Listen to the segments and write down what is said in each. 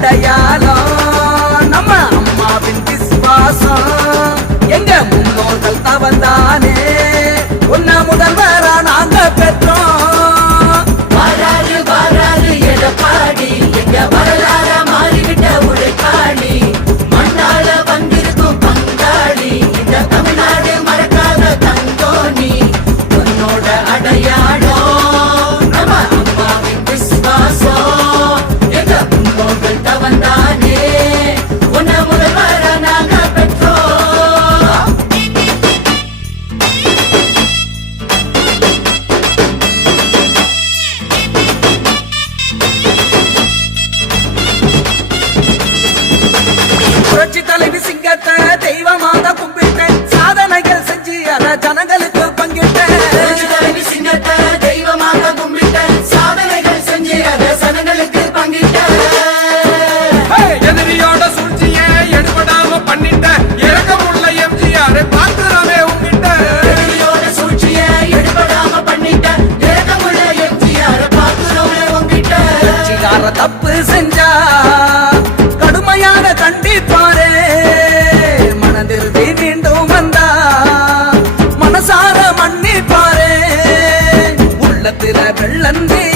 அடையாள தப்பு செஞ்சா கடுமையாக கண்டிப்பாரே. மனதிறுதி மீண்டும் வந்தா மனசார மன்னிப்பாரே. உள்ளத்தில வெள்ளந்தே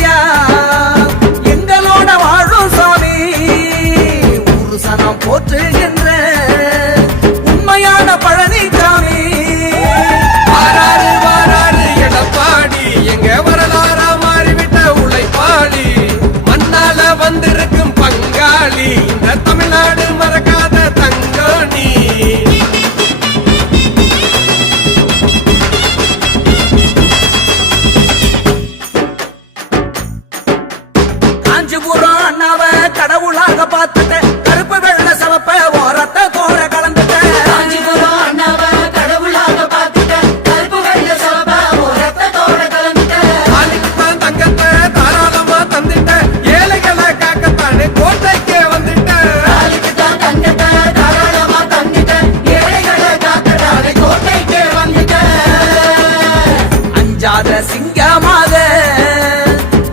அஞ்சாத சிங்கமாக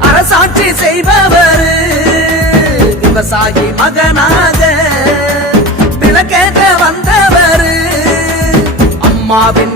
அரசாட்சி செய்பவர் விவசாயி மகனாக விளக்கேற்ற வந்தவர். அம்மாவின்